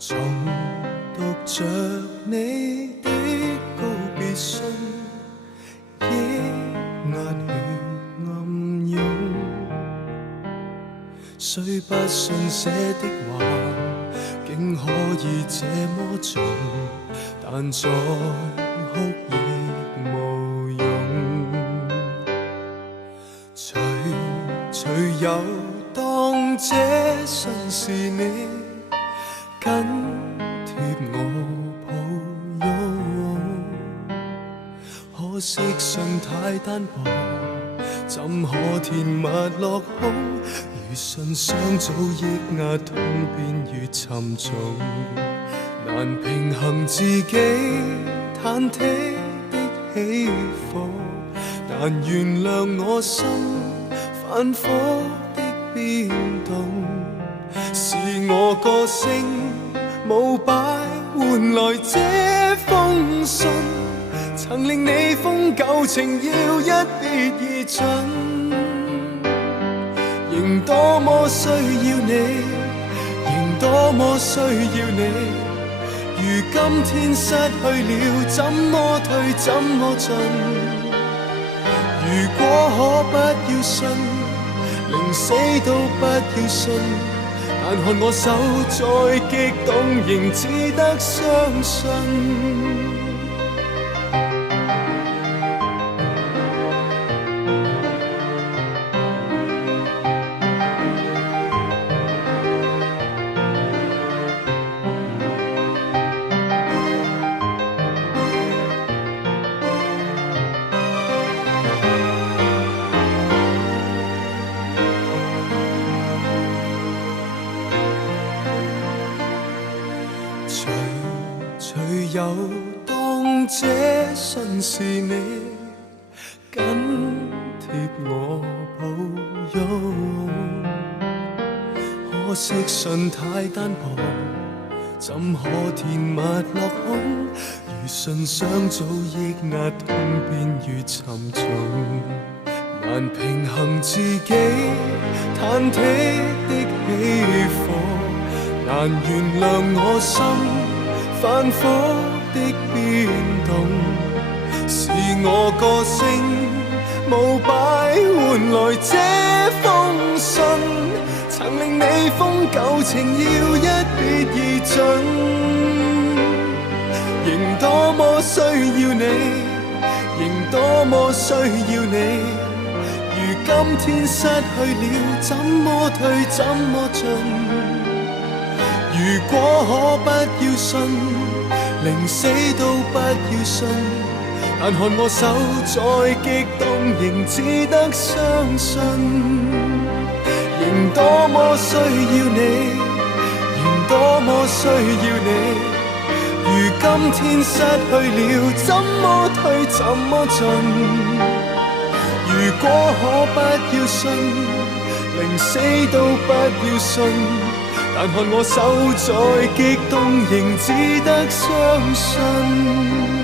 重讀着你的告別信，抑壓血暗湧，雖不信寫的話竟可以這麼重，但再哭亦無用。誰又當這信是你緊貼我抱擁，可惜信太單薄，怎可填密落空？如信箱早抑壓痛便越沉重，難平衡自己忐忑的起伏，但原諒我心反覆的變動，是我個性冇擺換來這封信，曾令你封舊情要一別而盡，仍多麼需要你，仍多麼需要你，如今天失去了，怎麼退怎麼進？如果可不要信，寧死都不要信，但看我手再激動，仍只得相信。誰又當這信是你緊貼我抱擁？可惜信太單薄，怎可填密落空？如信箱早抑壓痛便越沉重，難平衡自己忐忑的起伏，難原諒我心反覆的變動，是我個性冇擺換來這封信，曾令你封舊情要一別而盡，仍多麼需要你，仍多麼需要你，如今天失去了，怎麼退怎麼進？如果可不要信，寧死都不要信，但看我手再激動，仍只得相信。仍多麼需要你，仍多麼需要你，如今天失去了，怎麼退怎麼進？如果可不要信，寧死都不要信，但看我手再激動，仍只得相信。